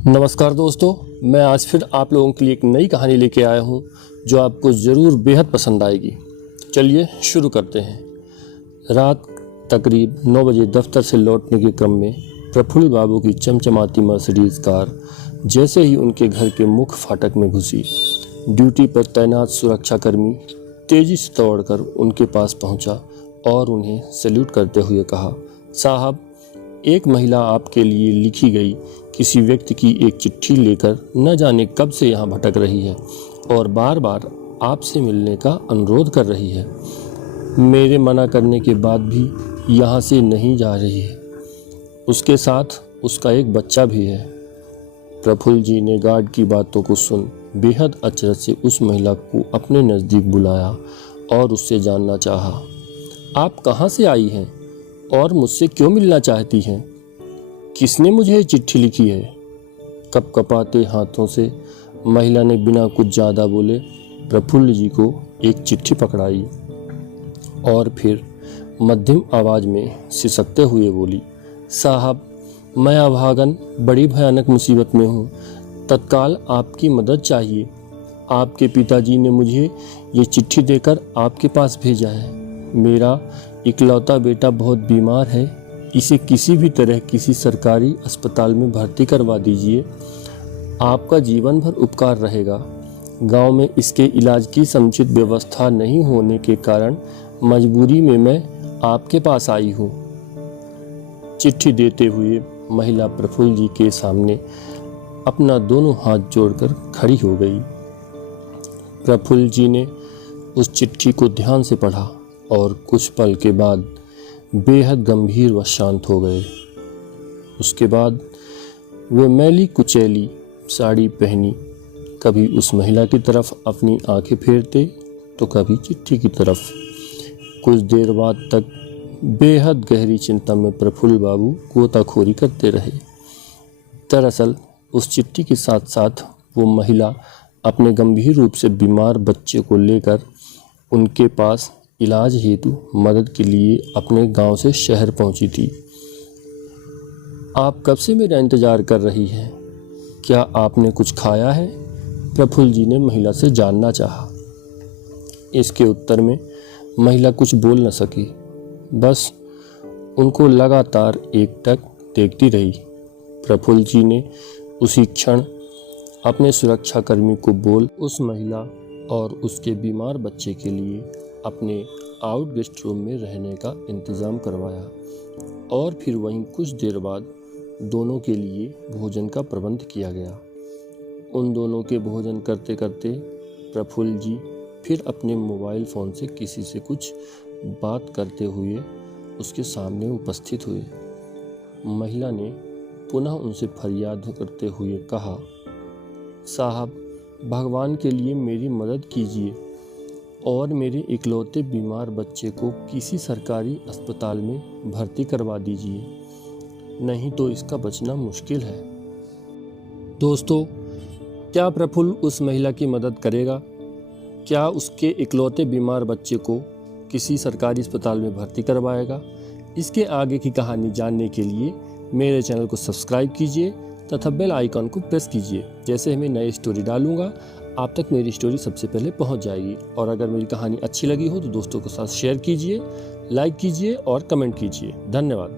नमस्कार दोस्तों, मैं आज फिर आप लोगों के लिए एक नई कहानी लेके आया हूँ जो आपको ज़रूर बेहद पसंद आएगी। चलिए शुरू करते हैं। रात तकरीब 9 बजे दफ्तर से लौटने के क्रम में प्रफुल्ल बाबू की चमचमाती मर्सिडीज़ कार जैसे ही उनके घर के मुख्य फाटक में घुसी, ड्यूटी पर तैनात सुरक्षाकर्मी तेज़ी से दौड़कर उनके पास पहुंचा और उन्हें सैल्यूट करते हुए कहा, साहब, एक महिला आपके लिए लिखी गई किसी व्यक्ति की एक चिट्ठी लेकर न जाने कब से यहाँ भटक रही है और बार बार आपसे मिलने का अनुरोध कर रही है। मेरे मना करने के बाद भी यहाँ से नहीं जा रही है। उसके साथ उसका एक बच्चा भी है। प्रफुल्ल जी ने गार्ड की बातों को सुन बेहद अचरज से उस महिला को अपने नज़दीक बुलाया और उससे जानना चाहा, आप कहाँ से आई हैं और मुझसे क्यों मिलना चाहती हैं? किसने मुझे ये चिट्ठी लिखी है? कपकपाते हाथों से महिला ने बिना कुछ ज़्यादा बोले प्रफुल्ल जी को एक चिट्ठी पकड़ाई और फिर मध्यम आवाज़ में सिसकते हुए बोली, साहब, मैं अभागन बड़ी भयानक मुसीबत में हूँ। तत्काल आपकी मदद चाहिए। आपके पिताजी ने मुझे ये चिट्ठी देकर आपके पास भेजा है। मेरा इकलौता बेटा बहुत बीमार है। इसे किसी भी तरह किसी सरकारी अस्पताल में भर्ती करवा दीजिए। आपका जीवन भर उपकार रहेगा। गांव में इसके इलाज की समुचित व्यवस्था नहीं होने के कारण मजबूरी में मैं आपके पास आई हूँ। चिट्ठी देते हुए महिला प्रफुल्ल जी के सामने अपना दोनों हाथ जोड़कर खड़ी हो गई। प्रफुल्ल जी ने उस चिट्ठी को ध्यान से पढ़ा और कुछ पल के बाद बेहद गंभीर व शांत हो गए। उसके बाद वे मैली कुचैली साड़ी पहनी कभी उस महिला की तरफ अपनी आंखें फेरते तो कभी चिट्ठी की तरफ। कुछ देर बाद तक बेहद गहरी चिंता में प्रफुल्ल बाबू गोताखोरी करते रहे। दरअसल उस चिट्ठी के साथ साथ वो महिला अपने गंभीर रूप से बीमार बच्चे को लेकर उनके पास इलाज हेतु मदद के लिए अपने गांव से शहर पहुंची थी। आप कब से मेरा इंतज़ार कर रही हैं? क्या आपने कुछ खाया है? प्रफुल्ल जी ने महिला से जानना चाहा। इसके उत्तर में महिला कुछ बोल न सकी, बस उनको लगातार एकटक देखती रही। प्रफुल्ल जी ने उसी क्षण अपने सुरक्षाकर्मी को बोल उस महिला और उसके बीमार बच्चे के लिए अपने आउट गेस्ट रूम में रहने का इंतज़ाम करवाया और फिर वहीं कुछ देर बाद दोनों के लिए भोजन का प्रबंध किया गया। उन दोनों के भोजन करते करते प्रफुल्ल जी फिर अपने मोबाइल फ़ोन से किसी से कुछ बात करते हुए उसके सामने उपस्थित हुए। महिला ने पुनः उनसे फरियाद करते हुए कहा, साहब, भगवान के लिए मेरी मदद कीजिए और मेरे इकलौते बीमार बच्चे को किसी सरकारी अस्पताल में भर्ती करवा दीजिए, नहीं तो इसका बचना मुश्किल है। दोस्तों, क्या प्रफुल्ल उस महिला की मदद करेगा? क्या उसके इकलौते बीमार बच्चे को किसी सरकारी अस्पताल में भर्ती करवाएगा? इसके आगे की कहानी जानने के लिए मेरे चैनल को सब्सक्राइब कीजिए तथा बेल आइकन को प्रेस कीजिए। जैसे मैं नई स्टोरी डालूंगा आप तक मेरी स्टोरी सबसे पहले पहुंच जाएगी। और अगर मेरी कहानी अच्छी लगी हो तो दोस्तों के साथ शेयर कीजिए, लाइक कीजिए और कमेंट कीजिए। धन्यवाद।